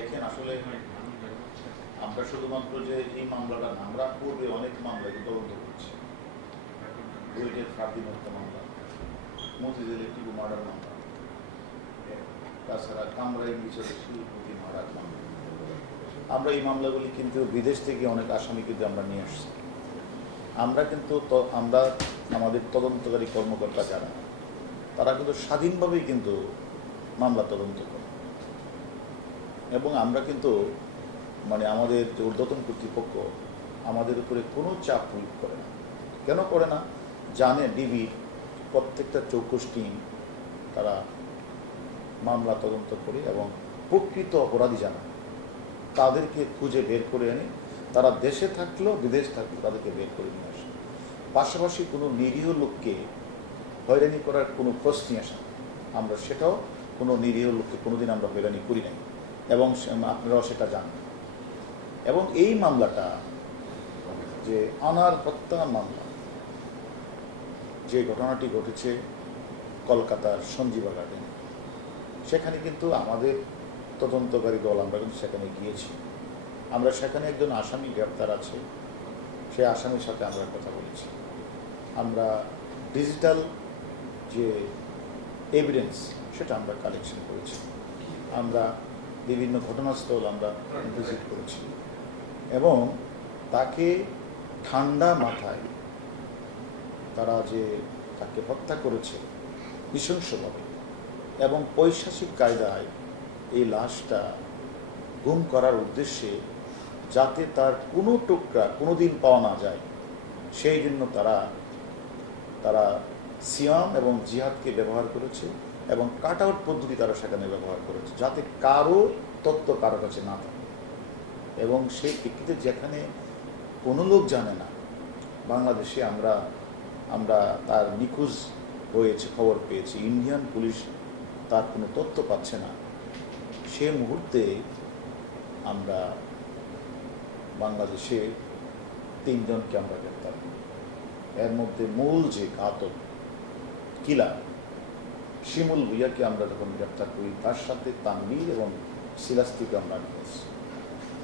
দেখেন আসলে আমরা শুধুমাত্র যে এই মামলাটা না, আমরা পূর্বে অনেক মামলা তদন্ত করছি। বুয়েটের ফার্দিন হত্যা মামলা, মতিঝিল টিপু মার্ডার মামলা, তাছাড়া কামরাই বিচারে শিল্পতি মার্ডার মামলা। আমরা এই মামলাগুলি কিন্তু বিদেশ থেকে অনেক আসামি কিন্তু আমরা নিয়ে আসছি। আমরা কিন্তু আমরা আমাদের তদন্তকারী কর্মকর্তা যারা, তারা কিন্তু স্বাধীনভাবেই কিন্তু মামলা তদন্ত করে, এবং আমরা কিন্তু মানে আমাদের যে ঊর্ধ্বতন কর্তৃপক্ষ আমাদের উপরে কোনো চাপ প্রয়োগ করে না। কেন করে না? জানে ডিবি প্রত্যেকটা চৌকস টিম তারা মামলা তদন্ত করে এবং প্রকৃত অপরাধী জানা তাদেরকে খুঁজে বের করে এনে তারা দেশে থাকলেও বিদেশ থাকলেও তাদেরকে বের করে নিয়ে আসে। পাশাপাশি কোনো নিরীহ লোককে হয়রানি করার কোনো প্রশ্নই আসে না। আমরা সেটাও কোনো নিরীহ লোককে কোনোদিন আমরা হয়রানি করি নাই, এবং আপনারাও সেটা জানেন। এবং এই মামলাটা যে আনার হত্যা মামলা, যে ঘটনাটি ঘটেছে কলকাতার সঞ্জীবা গার্ডেন, সেখানে কিন্তু আমাদের তদন্তকারী দল আমরা কিন্তু সেখানে গিয়েছি। আমরা সেখানে একজন আসামি গ্রেপ্তার আছে, সেই আসামির সাথে আমরা কথা বলেছি। আমরা ডিজিটাল যে এভিডেন্স সেটা আমরা কালেকশন করেছি। আমরা বিভিন্ন ঘটনাস্থল আমরা ভিজিট করেছি, এবং তাকে ঠান্ডা মাথায় তারা যে তাকে হত্যা করেছে নৃশংসভাবে এবং পৈশাচিক কায়দায় এই লাশটা গুম করার উদ্দেশ্যে, যাতে তার কোনো টুকরা কোনোদিন পাওয়া না যায়, সেই জন্য তারা সিয়াম এবং জিহাদকে ব্যবহার করেছে, এবং কাট আউট পদ্ধতি তারা সেখানে ব্যবহার করেছে, যাতে কারো তথ্য কারো কাছে না থাকে। এবং সেই প্রেক্ষিতে যেখানে কোনো লোক জানে না, বাংলাদেশে আমরা তার নিখোঁজ হয়েছে খবর পেয়েছি, ইন্ডিয়ান পুলিশ তার কোনো তথ্য পাচ্ছে না, সে মুহূর্তে আমরা বাংলাদেশে 3 জনকে আমরা গ্রেপ্তার করি। এর মধ্যে মূল যে ঘাতক কিলার শিমুল ভুইয়াকে আমরা যখন গ্রেপ্তার করি, তার সাথে তানভীর এবং সিলাস্তিকে আমরা নিয়েছি।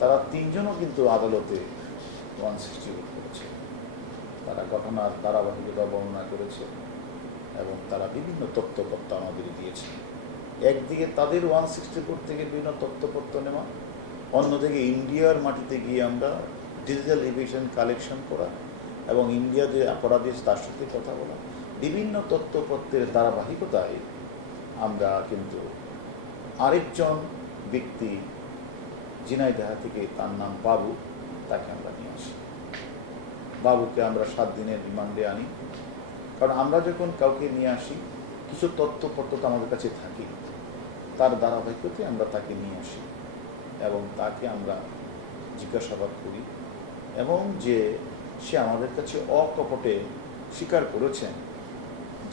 তারা 3 জনও কিন্তু আদালতে 160 করেছে। তারা ঘটনার ধারাবাহিকতা বর্ণনা করেছে, এবং তারা বিভিন্ন তথ্যপত্র আমাদের দিয়েছে। একদিকে তাদের 164 থেকে বিভিন্ন তথ্যপত্র নেওয়া, অন্যদিকে ইন্ডিয়ার মাটিতে গিয়ে আমরা ডিজিটাল এভিডেন্স কালেকশন করা, এবং ইন্ডিয়া যে অপরাধী তার সাথে কথা বলা, বিভিন্ন তথ্যপত্রের ধারাবাহিকতায় আমরা কিন্তু আরেকজন ব্যক্তি ঝিনাইদহ থেকে, তার নাম বাবু, তাকে আমরা নিয়ে আসি। বাবুকে আমরা 7 দিনের রিমান্ডে আনি, কারণ আমরা যখন কাউকে নিয়ে আসি কিছু তথ্যপত্র তো আমাদের কাছে থাকে, তার ধারাবাহিকতায় আমরা তাকে নিয়ে আসি এবং তাকে আমরা জিজ্ঞাসাবাদ করি, এবং যে সে আমাদের কাছে অকপটে স্বীকার করেছেন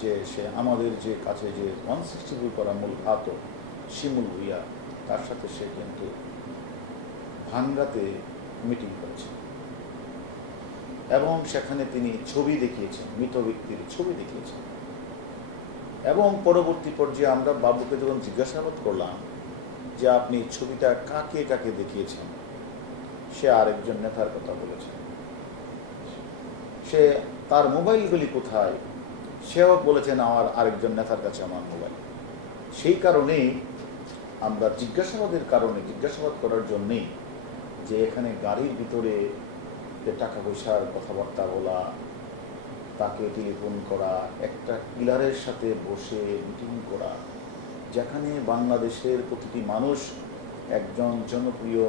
যে সে আমাদের যে কাছে যে 160 করা মূল ঘাতক শিমুল ভুইয়া, তার সাথে সে কিন্তু ভাঙ্গাতে মিটিং করেছে, এবং সেখানে তিনি ছবি দেখিয়েছেন, মৃত ব্যক্তির ছবি দেখিয়েছেন। এবং পরবর্তী পর্যায়ে আমরা বাবুকে যখন জিজ্ঞাসাবাদ করলাম যে আপনি ছবিটা কাকে কাকে দেখিয়েছেন, সে আরেকজন নেতার কথা বলেছেন। সে তার মোবাইলগুলি কোথায়, সেও বলেছেন আমার আরেকজন নেতার কাছে আমার মোবাইল। সেই কারণেই আমরা জিজ্ঞাসাবাদ করার জন্যেই, যে এখানে গাড়ির ভিতরে যে টাকা পয়সার কথাবার্তা বলা, তাকে টেলিফোন করা, একটা কিলারের সাথে বসে মিটিং করা, যেখানে বাংলাদেশের প্রতিটি মানুষ একজন জনপ্রিয়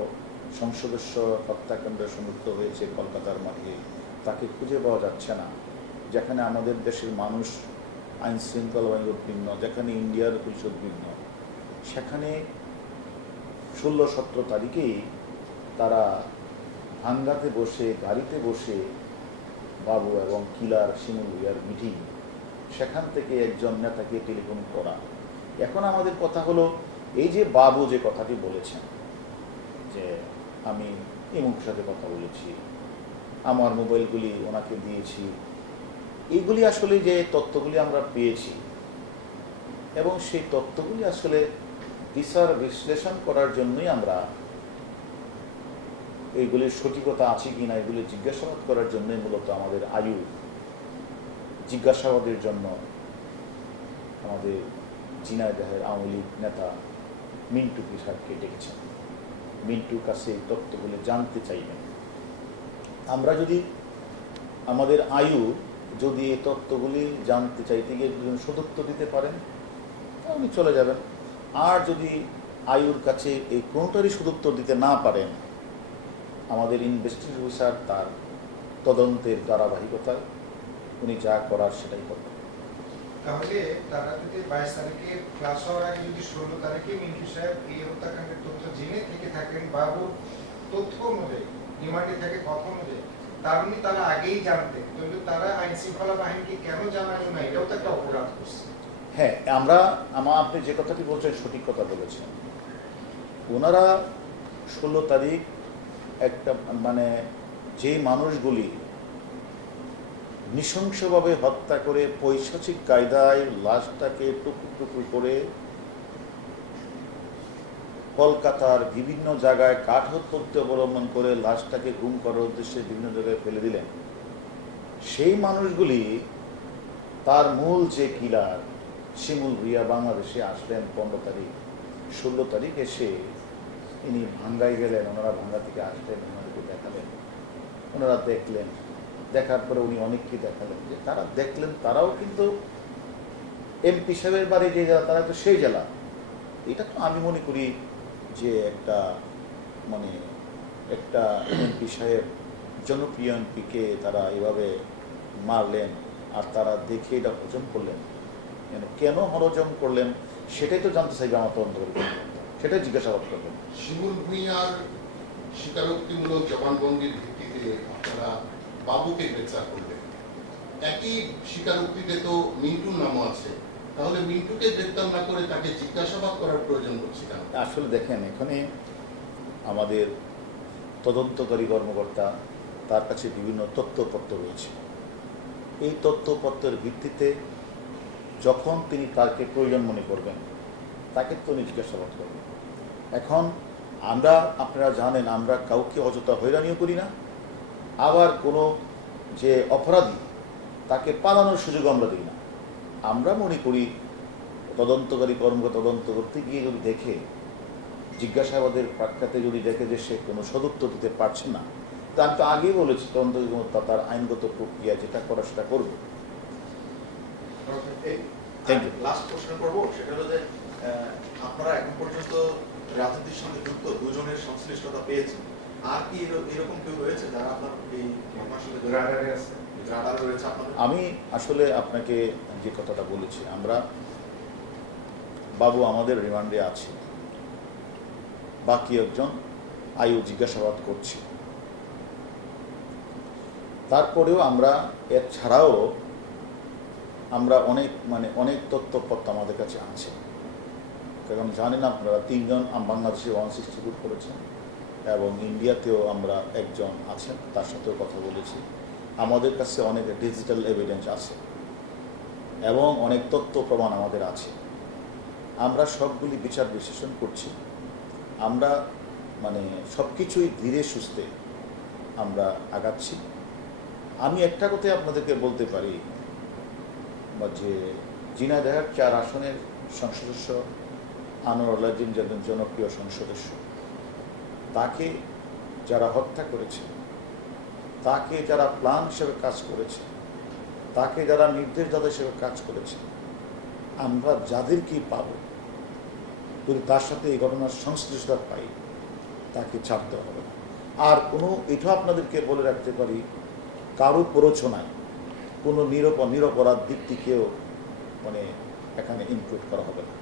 সংসদস্য হত্যাকাণ্ডে সম্পৃক্ত হয়েছে কলকাতার মাঠে, তাকে খুঁজে পাওয়া যাচ্ছে না, যেখানে আমাদের দেশের মানুষ আইন শৃঙ্খলা বাহিনী উদ্বিগ্ন, যেখানে ইন্ডিয়ার পুলিশ উদ্বিগ্ন, সেখানে 16-17 তারিখেই তারা ভাঙ্গাতে বসে, গাড়িতে বসে বাবু এবং কিলার শিমুল ভুইয়ার মিটিং, সেখান থেকে একজন নেতাকে টেলিফোন করা। এখন আমাদের কথা হলো, এই যে বাবু যে কথাটি বলেছেন যে আমি ইমুকের সাথে কথা বলেছি, আমার মোবাইলগুলি ওনাকে দিয়েছি, এইগুলি আসলে যে তথ্যগুলি আমরা পেয়েছি, এবং সেই তথ্যগুলি আসলে বিচার বিশ্লেষণ করার জন্যই আমরা এইগুলির সঠিকতা আছে কি না এগুলি জিজ্ঞাসাবাদ করার জন্যই মূলত আমাদের আয়ু জিজ্ঞাসাবাদের জন্য আমাদের ঝিনাইদহের আওয়ামী লীগ নেতা মিন্টু সাহেবকে ডেকেছেন। মিন্টুর কাছে এই তথ্যগুলি জানতে চাইবেন। আমরা যদি আমাদের আয়ু যদি এই তথ্যগুলি জানতে চাইতে গিয়ে সদুত্তর দিতে পারেন তাহলে চলে যাবেন। আর যদি আয়ুর কাছে এই কোনোটারই সদুত্তর দিতে না পারেন, আমাদের ইনভেস্টিগেশন অফিসার তার তদন্তের ধারাবাহিকতায় উনি যা করার সেটাই করবেন। তাহলে তারা যদি 22 তারিখে ক্লাস হওয়ার আগে যদি 16 তারিখে মিন্টু সাহেব এই হত্যাকাণ্ডের তথ্য জেনে থেকে থাকেন, বাবুর তথ্য অনুযায়ী রিমান্ডে থেকে কথা অনুযায়ী তারা আগেই জানতেন, কিন্তু তারা আইন শৃঙ্খলা বাহিনীকে কেন জানালো না? এটাও তো একটা অপরাধ করছে। হ্যাঁ, আপনি যে কথাটি বলছেন সঠিক কথা বলেছেন। ওনারা 16 তারিখ একটা মানে যে মানুষগুলি নৃশংসভাবে হত্যা করে পৈশাচিক কায়দায় লাশটাকে টুকরো টুকরো করে কলকাতার বিভিন্ন জায়গায় কাঠোর পদ্ধতি অবলম্বন করে লাশটাকে গুম করার উদ্দেশ্যে বিভিন্ন জায়গায় ফেলে দিলেন, সেই মানুষগুলি তার মূল যে কিলার শিমুল ভুইয়া বাংলাদেশে আসলেন 15 তারিখ। 16 তারিখ এসে ইনি ভাঙ্গায় গেলেন। ওনারা ভাঙ্গা থেকে আসলেন, ওনাদেরকে দেখালেন, ওনারা দেখলেন। দেখার পরে উনি অনেককে দেখালেন যে তারা দেখলেন তারাও কিন্তু এমপি সাহেবের বাড়ি যে জেলা তারা তো সেই জেলা। এটা তো আমি মনে করি যে একটা এমপি সাহেব জনপ্রিয় এমপিকে তারা এভাবে মারলেন আর তারা দেখে এটা হজম করলেন। কেন হজম করলেন সেটাই তো জানতে চাইবে আমার তদন্ত করবে, সেটাই জিজ্ঞাসাবাদ করবেন। শিমুল ভুঁইয়ার স্বীকারোক্তিমূলক জবানবন্দির ভিত্তিতে আপনারা বাবুকে গ্রেফতার করলেন। একই স্বীকারোক্তিতে তো মিন্টুর নামও আছে, তাহলে মিন্টুকে গ্রেফতার না করে তাকে জিজ্ঞাসাবাদ করার প্রয়োজন হচ্ছে কেন? আসলে দেখেন, এখানে আমাদের তদন্তকারী কর্মকর্তা তার কাছে বিভিন্ন তথ্যপত্র রয়েছে। এই তথ্যপত্রের ভিত্তিতে যখন তিনি তাকে প্রয়োজন মনে করবেন তাকে তো জিজ্ঞাসাবাদ করবেন। এখন আপনারা জানেন আমরা কাউকে অযথা হয়রানিও করি না, আবার কোনো যে অপরাধী তাকে পালানোর সুযোগ আমরা দিই না। আমরা মনে করি তদন্তকারী কর্মকর্তা তদন্ত করতে গিয়ে যদি দেখে জিজ্ঞাসাবাদের প্রাক্ষাতে যদি দেখে যে সে কোনো সদুত্তর দিতে পারছে না, তা আমি তো আগেই বলেছি তদন্তকারী কর্মকর্তা তার আইনগত প্রক্রিয়া যেটা করা সেটা করবে। লাস্ট প্রশ্ন করবো, সেটা হলো যে আপনারা এখন পর্যন্ত রাজনীতির সঙ্গে যুক্ত দুজনের সংশ্লিষ্টতা পেয়েছেন, আর কি এরকম কেউ রয়েছে যারা আপনার এই ঘটনার সঙ্গে রাডারে রয়েছে আপনাদের? আমি আসলে আপনাকে যে কথাটা বলেছি, আমরা বাবু আমাদের রিমান্ডে আছে, বাকি একজন আয়ু জিজ্ঞাসাবাদ করছি। তারপরেও আমরা এর ছাড়াও আমরা অনেক তথ্যপত্র আমাদের কাছে আছে। কারণ জানেন আপনারা 3 জন বাংলাদেশে 160 করেছেন এবং ইন্ডিয়াতেও আমরা একজন আছেন, তার সাথেও কথা বলেছি। আমাদের কাছে অনেক ডিজিটাল এভিডেন্স আছে এবং অনেক তথ্য প্রমাণ আমাদের আছে। আমরা সবগুলি বিচার বিশ্লেষণ করছি। আমরা সব কিছুই ধীরে সুস্থে আমরা আগাচ্ছি। আমি একটা কথাই আপনাদেরকে বলতে পারি যে ঝিনাইদহের 4 আসনের সংসদ সদস্য আনোয়ারুল্লাহ যাদের জনপ্রিয় সংসদ সদস্য, তাকে যারা হত্যা করেছে, তাকে যারা প্ল্যান হিসেবে কাজ করেছে, তাকে যারা নির্দেশদাতা হিসেবে কাজ করেছে, আমরা যাদেরকেই পাব যদি তার সাথে এই ঘটনার সংশ্লিষ্টতা পাই তাকে ছাড়তে হবে না। আর এটা আপনাদেরকে বলে রাখতে পারি, কারো প্ররোচনায় কোনো নিরপরাধ ব্যক্তিকেও এখানে ইনক্লুড করা হবে না।